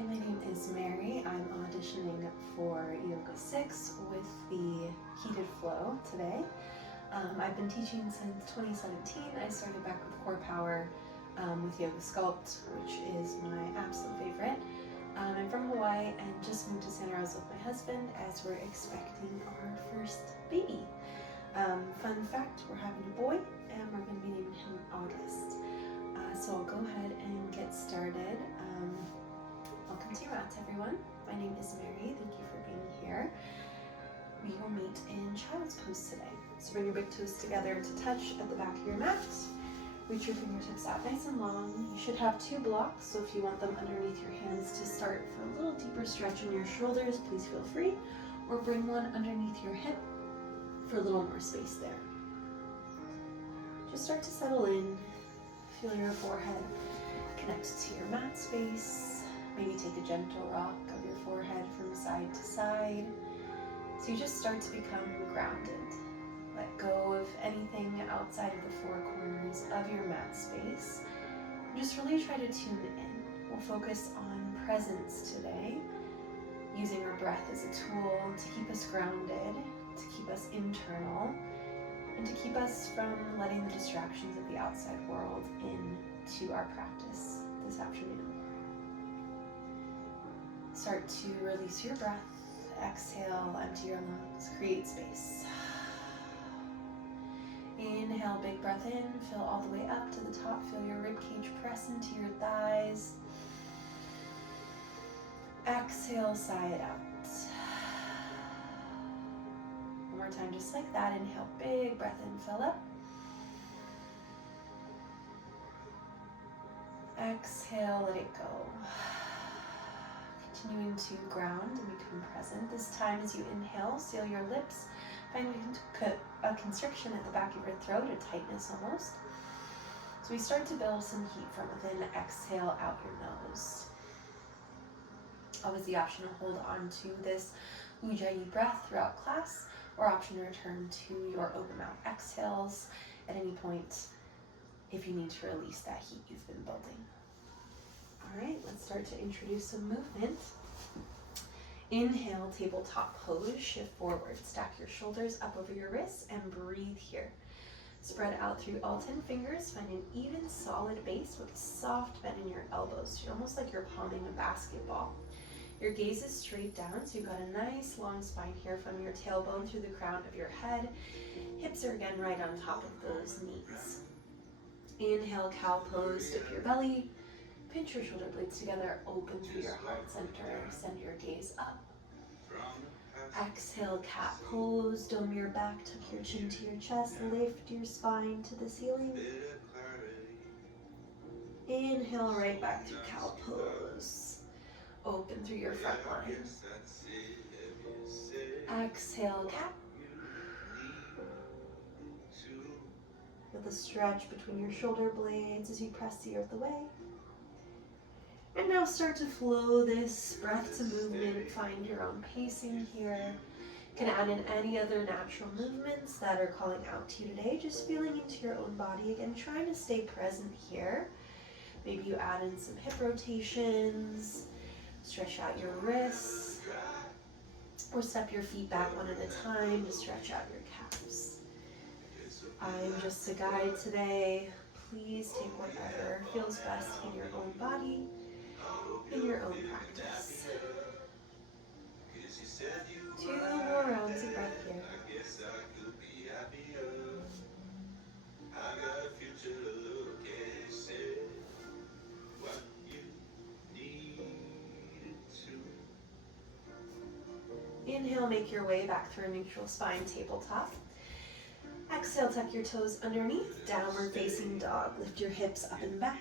my name is Mary. I'm auditioning for YogaSix with the Heated Flow today. I've been teaching since 2017. I started back with Core Power with Yoga Sculpt, which is my absolute favorite. I'm from Hawaii and just moved to Santa Rosa with my husband as we're expecting our first baby. Fun fact, we're having a boy and we're going to be naming him August. So I'll go ahead and get started. Welcome to your mats, everyone. My name is Mary. Thank you for being here. We will meet in child's pose today. So bring your big toes together to touch at the back of your mat. Reach your fingertips out nice and long. You should have two blocks, so if you want them underneath your hands to start for a little deeper stretch in your shoulders, please feel free. Or bring one underneath your hip for a little more space there. Just start to settle in. Feel your forehead connect to your mat space. Maybe take a gentle rock of your forehead from side to side. So you just start to become grounded. Let go of anything outside of the four corners of your mat space. Just really try to tune in. We'll focus on presence today, using our breath as a tool to keep us grounded, to keep us internal, and to keep us from letting the distractions of the outside world into our practice this afternoon. Start to release your breath. Exhale, empty your lungs, create space. Inhale, big breath in, fill all the way up to the top. Feel your ribcage press into your thighs. Exhale, sigh it out. One more time, just like that. Inhale, big breath in, fill up. Exhale, let it go. Continuing to ground and become present. This time as you inhale, seal your lips. Find a constriction at the back of your throat, a tightness almost. So we start to build some heat from within. Exhale out your nose. Always the option to hold on to this Ujjayi breath throughout class, or option to return to your open mouth exhales at any point if you need to release that heat you've been building. All right, let's start to introduce some movement. Inhale, tabletop pose, shift forward. Stack your shoulders up over your wrists and breathe here. Spread out through all 10 fingers. Find an even, solid base with a soft bend in your elbows. You're almost like you're palming a basketball. Your gaze is straight down, so you've got a nice long spine here from your tailbone through the crown of your head. Hips are again right on top of those knees. Inhale, cow pose, dip your belly. Pinch your shoulder blades together, open through your heart center, send your gaze up. Exhale, cat pose, dome your back, tuck your chin to your chest, lift your spine to the ceiling. Inhale, right back through cow pose. Open through your front line. Exhale, cat. Feel the stretch between your shoulder blades as you press the earth away. And now start to flow this breath to movement. Find your own pacing here. You can add in any other natural movements that are calling out to you today. Just feeling into your own body. Again, trying to stay present here. Maybe you add in some hip rotations. Stretch out your wrists. Or step your feet back one at a time to stretch out your calves. I'm just a guide today. Please take whatever feels best in your own body, in your own practice. 2 more rounds of breath here. Inhale, make your way back through a neutral spine tabletop. Exhale, tuck your toes underneath, downward facing dog. Lift your hips up and back.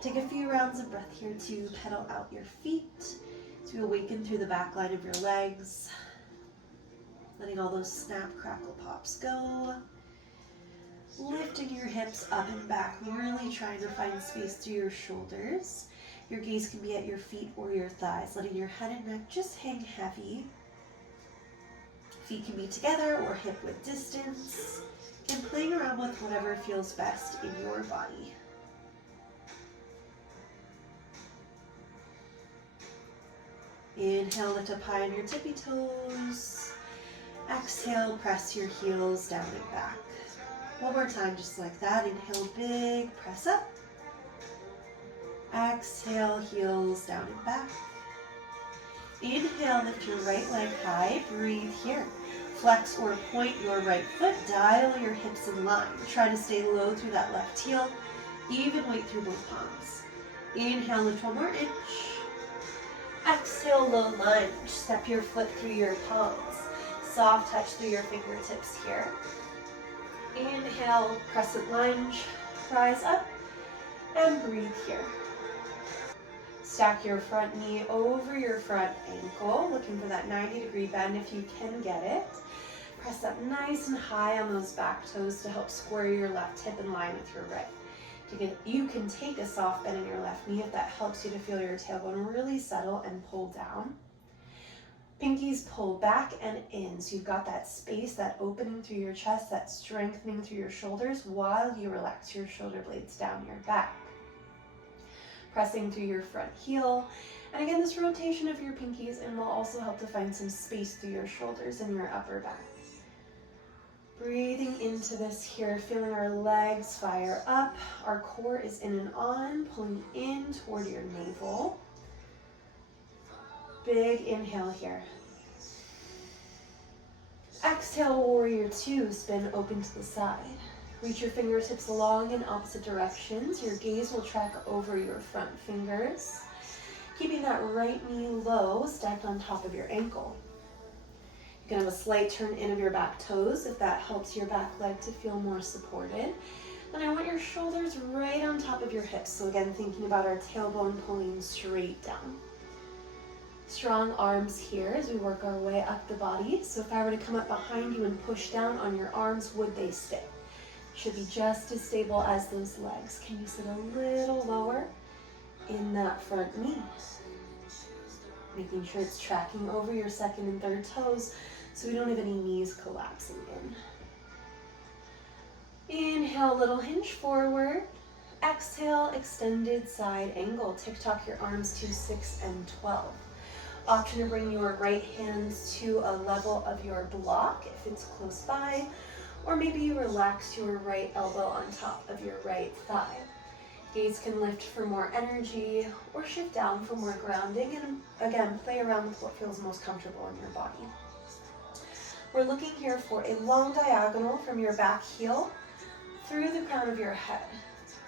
Take a few rounds of breath here to pedal out your feet. So you awaken through the back line of your legs. Letting all those snap, crackle, pops go. Lifting your hips up and back, really trying to find space through your shoulders. Your gaze can be at your feet or your thighs, letting your head and neck just hang heavy. Feet can be together or hip width distance. And playing around with whatever feels best in your body. Inhale, lift up high on your tippy toes. Exhale, press your heels down and back. One more time, just like that. Inhale, big, press up. Exhale, heels down and back. Inhale, lift your right leg high. Breathe here. Flex or point your right foot. Dial your hips in line. Try to stay low through that left heel. Even weight through both palms. Inhale, lift one more inch. Exhale, low lunge. Step your foot through your palms. Soft touch through your fingertips here. Inhale, crescent lunge. Rise up and breathe here. Stack your front knee over your front ankle, looking for that 90-degree bend if you can get it. Press up nice and high on those back toes to help square your left hip in line with your right. You can take a soft bend in your left knee if that helps you to feel your tailbone really settle and pull down. Pinkies pull back and in, so you've got that space, that opening through your chest, that strengthening through your shoulders while you relax your shoulder blades down your back. Pressing through your front heel. And again, this rotation of your pinkies in will also help to find some space through your shoulders and your upper back. Breathing into this here, feeling our legs fire up. Our core is in and on, pulling in toward your navel. Big inhale here. Exhale, warrior two, spin open to the side. Reach your fingertips along in opposite directions. Your gaze will track over your front fingers. Keeping that right knee low, stacked on top of your ankle. You can have a slight turn in of your back toes if that helps your back leg to feel more supported. And I want your shoulders right on top of your hips. So again, thinking about our tailbone pulling straight down. Strong arms here as we work our way up the body. So if I were to come up behind you and push down on your arms, would they stay? Should be just as stable as those legs. Can you sit a little lower in that front knee? Making sure it's tracking over your second and third toes so we don't have any knees collapsing in. Inhale, little hinge forward. Exhale, extended side angle. Tick-tock your arms to 6 and 12. Option to bring your right hands to a level of your block if it's close by, or maybe you relax your right elbow on top of your right thigh. Gaze can lift for more energy or shift down for more grounding, and again, play around with what feels most comfortable in your body. We're looking here for a long diagonal from your back heel through the crown of your head.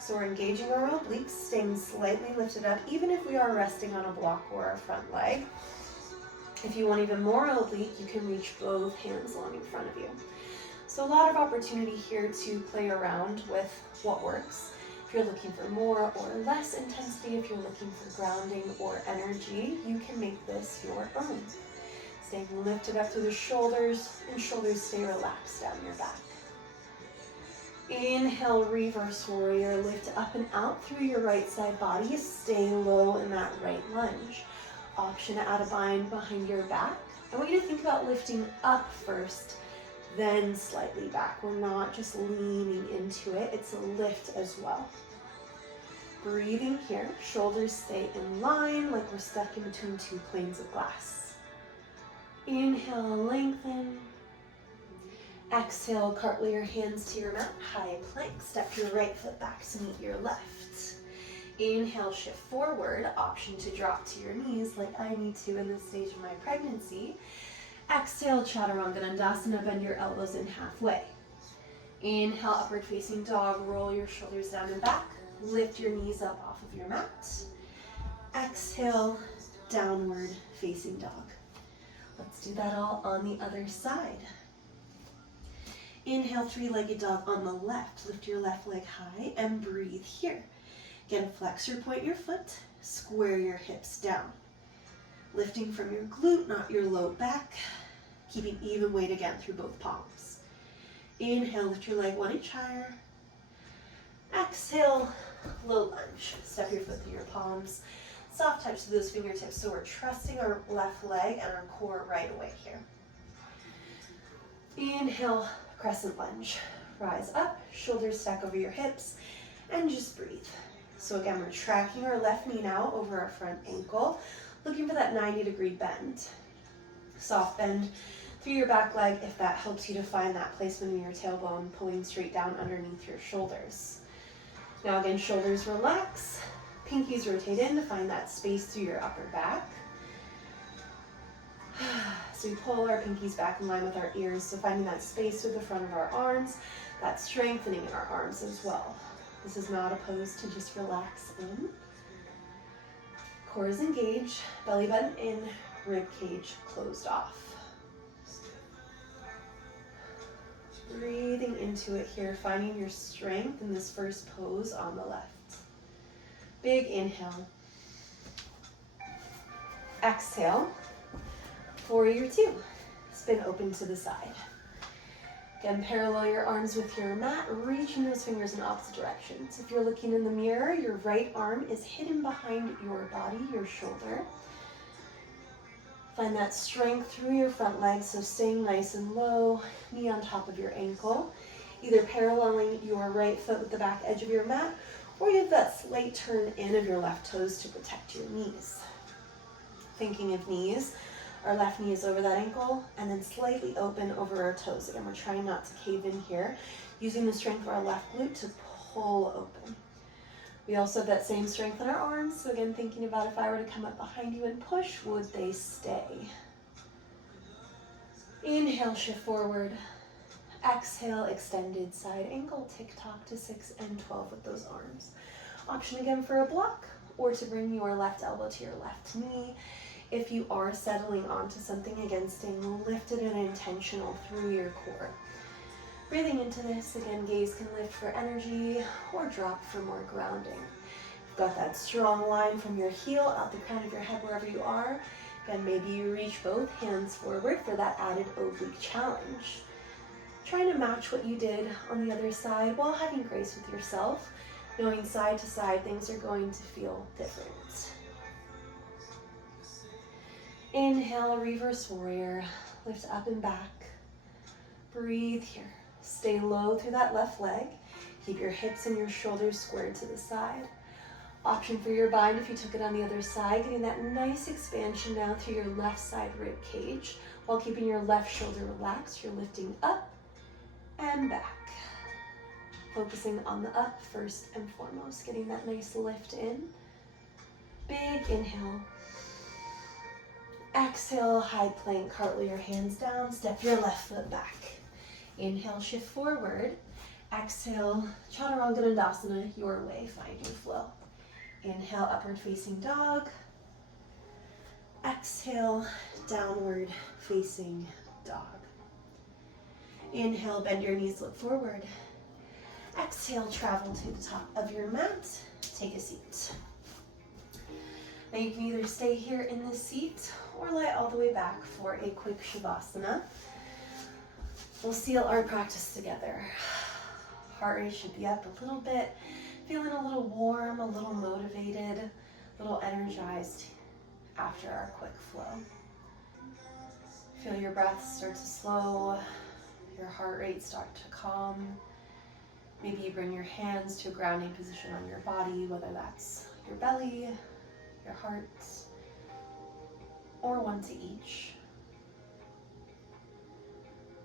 So we're engaging our obliques, staying slightly lifted up, even if we are resting on a block or a front leg. If you want even more oblique, you can reach both hands along in front of you. So a lot of opportunity here to play around with what works. If you're looking for more or less intensity, if you're looking for grounding or energy, you can make this your own. Staying lifted up through the shoulders, and shoulders stay relaxed down your back. Inhale, reverse warrior. Lift up and out through your right side body. Stay low in that right lunge. Option to add a bind behind your back. I want you to think about lifting up first, then slightly back. We're not just leaning into it. It's a lift as well. Breathing here. Shoulders stay in line like we're stuck in between two planes of glass. Inhale, lengthen. Exhale, cartwheel your hands to your mat, high plank. Step your right foot back to meet your left. Inhale, shift forward. Option to drop to your knees like I need to in this stage of my pregnancy. Exhale, Chaturanga Dandasana, bend your elbows in halfway. Inhale, upward facing dog, roll your shoulders down and back. Lift your knees up off of your mat. Exhale, downward facing dog. Let's do that all on the other side. Inhale, three-legged dog on the left. Lift your left leg high and breathe here. Again, flex or point your foot. Square your hips down. Lifting from your glute, not your low back. Keeping even weight again through both palms. Inhale, lift your leg 1 inch higher. Exhale, low lunge. Step your foot through your palms. Soft touch to those fingertips. So we're trusting our left leg and our core right away here. Inhale, crescent lunge. Rise up, shoulders stack over your hips, and just breathe. So again, we're tracking our left knee now over our front ankle, looking for that 90-degree bend. Soft bend through your back leg if that helps you to find that placement in your tailbone, pulling straight down underneath your shoulders. Now again, shoulders relax, pinkies rotate in to find that space through your upper back. So we pull our pinkies back in line with our ears, so finding that space through the front of our arms, that strengthening in our arms as well. This is not opposed to just relax in. Core is engaged, belly button in, rib cage closed off. Breathing into it here, finding your strength in this first pose on the left. Big inhale. Exhale. Warrior two. Spin open to the side. Again, parallel your arms with your mat, reaching those fingers in opposite directions. If you're looking in the mirror, your right arm is hidden behind your body, your shoulder. Find that strength through your front leg, so staying nice and low, knee on top of your ankle, either paralleling your right foot with the back edge of your mat, or you have that slight turn in of your left toes to protect your knees. Thinking of knees, our left knee is over that ankle, and then slightly open over our toes. Again, we're trying not to cave in here, using the strength of our left glute to pull open. We also have that same strength in our arms, so again, thinking about if I were to come up behind you and push, would they stay? Inhale, shift forward. Exhale, extended side angle, tick-tock to 6 and 12 with those arms. Option again for a block, or to bring your left elbow to your left knee. If you are settling onto something, again, staying lifted and intentional through your core. Breathing into this, again, gaze can lift for energy or drop for more grounding. You've got that strong line from your heel out the crown of your head wherever you are. Again, maybe you reach both hands forward for that added oblique challenge. Trying to match what you did on the other side while having grace with yourself, knowing side to side things are going to feel different. Inhale, reverse warrior. Lift up and back. Breathe here. Stay low through that left leg. Keep your hips and your shoulders squared to the side. Option for your bind if you took it on the other side, getting that nice expansion now through your left side rib cage. While keeping your left shoulder relaxed, you're lifting up and back. Focusing on the up first and foremost, getting that nice lift in. Big inhale. Exhale, high plank, cartwheel your hands down, step your left foot back. Inhale, shift forward. Exhale, Chaturanga Dandasana, your way, find your flow. Inhale, upward facing dog. Exhale, downward facing dog. Inhale, bend your knees, look forward. Exhale, travel to the top of your mat. Take a seat. Now you can either stay here in this seat or lie all the way back for a quick Shavasana. We'll seal our practice together. Heart rate should be up a little bit, feeling a little warm, a little motivated, a little energized after our quick flow. Feel your breath start to slow, your heart rate start to calm. Maybe you bring your hands to a grounding position on your body, whether that's your belly, your heart, or one to each.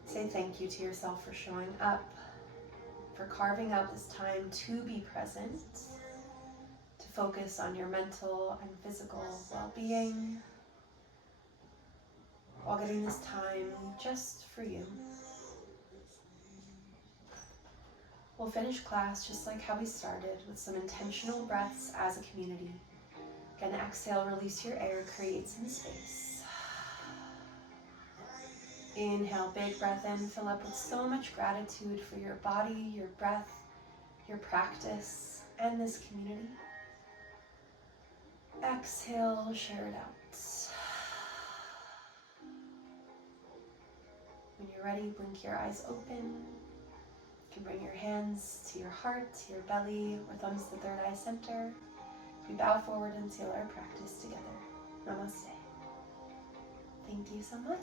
Say thank you to yourself for showing up, for carving out this time to be present, to focus on your mental and physical well-being, while getting this time just for you. We'll finish class just like how we started, with some intentional breaths as a community. Again, exhale, release your air, create some space. Inhale, big breath in, fill up with so much gratitude for your body, your breath, your practice, and this community. Exhale, share it out. When you're ready, blink your eyes open. You can bring your hands to your heart, to your belly, or thumbs to the third eye center. We bow forward and seal our practice together. Namaste. Thank you so much.